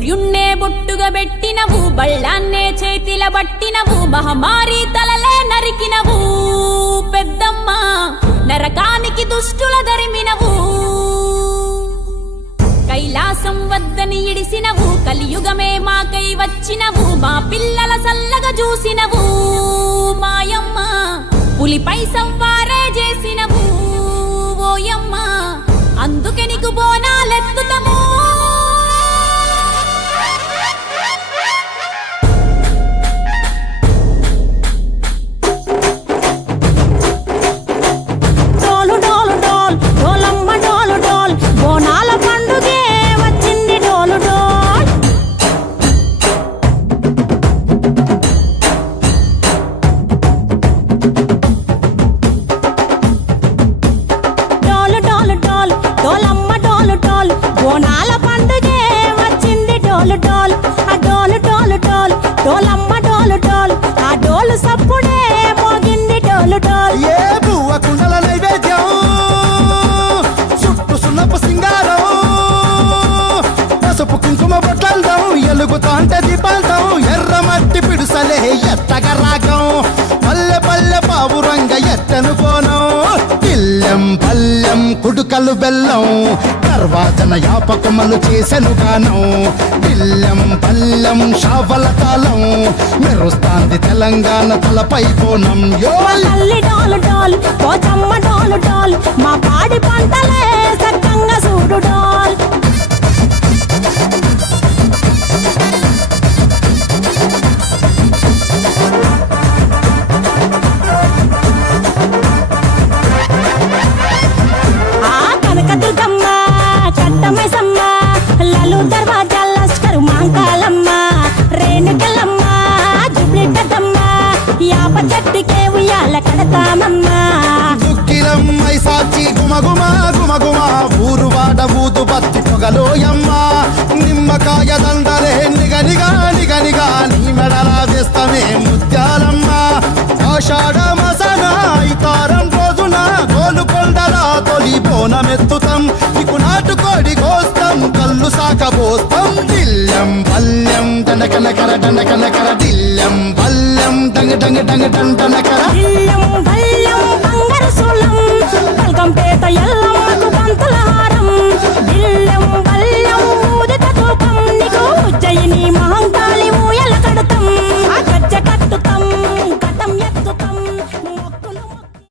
సూర్యున్నే బొట్టుగా పెట్టినవు, బళ్ళాన్నే చేతిల బట్టినవు, మహమారి తలలే నరికినవు పెద్దమ్మ, నరకానికి దుష్టుల దరిమినవు. కైలాసం వద్దని ఇడిసినవు, కలియుగమే మాకై వచ్చినవు, మా పిల్లల సల్లగా చూసినవు మాయమ్మ, పులిపై సంవారే చేసినవు ఓయమ్మ, అందుకే నీకు బోనాలెత్తుతము. ఎలుగుతాంటే దీపాంతం ఎర్రమట్టి పిడుసలే ఎత్తగా రాగం, పల్లె పల్లె పావురంగ ఎత్తను కోనం, ఇల్లెం పల్లెం కుడుకలు బెల్లం, తర్వాతన యాపకమలు చేసెను గానం, ఇల్లెం పల్లెం షావల తాళం, మెరుస్తాంది తెలంగాణ తలపై కోణం. మా పాడి పంటలే సక్కంగా చూడు డోల్. చెట్టుకే ఉయ్యాల కడతామమ్మా, దుక్కిలమ్మై సాచి గుమగుమ గుమగుమ, ఊరు వాడ ఊదు బత్తి పొగలోయమ్మ, నిమ్మకాయ దండలే నిగనిగా నిగనిగా, నీ మెడలా వేస్తమే ముత్యాలమ్మ, ఆషాఢ మసన ఇతారం రోజున గోలుకొండల తొలి బోనమెత్తుతాం, నీకు నాటుకోడి కోస్తాం, కళ్ళు సాకబోస్తాం, దిల్లెం పల్లెం దండకనకర దండకనకర, దిల్లెం పల్లెం డంగ డంగ డంగ డండనకర, బంగారు సోళం పల్కంపేట ఎల్లమ్మకు పంతుల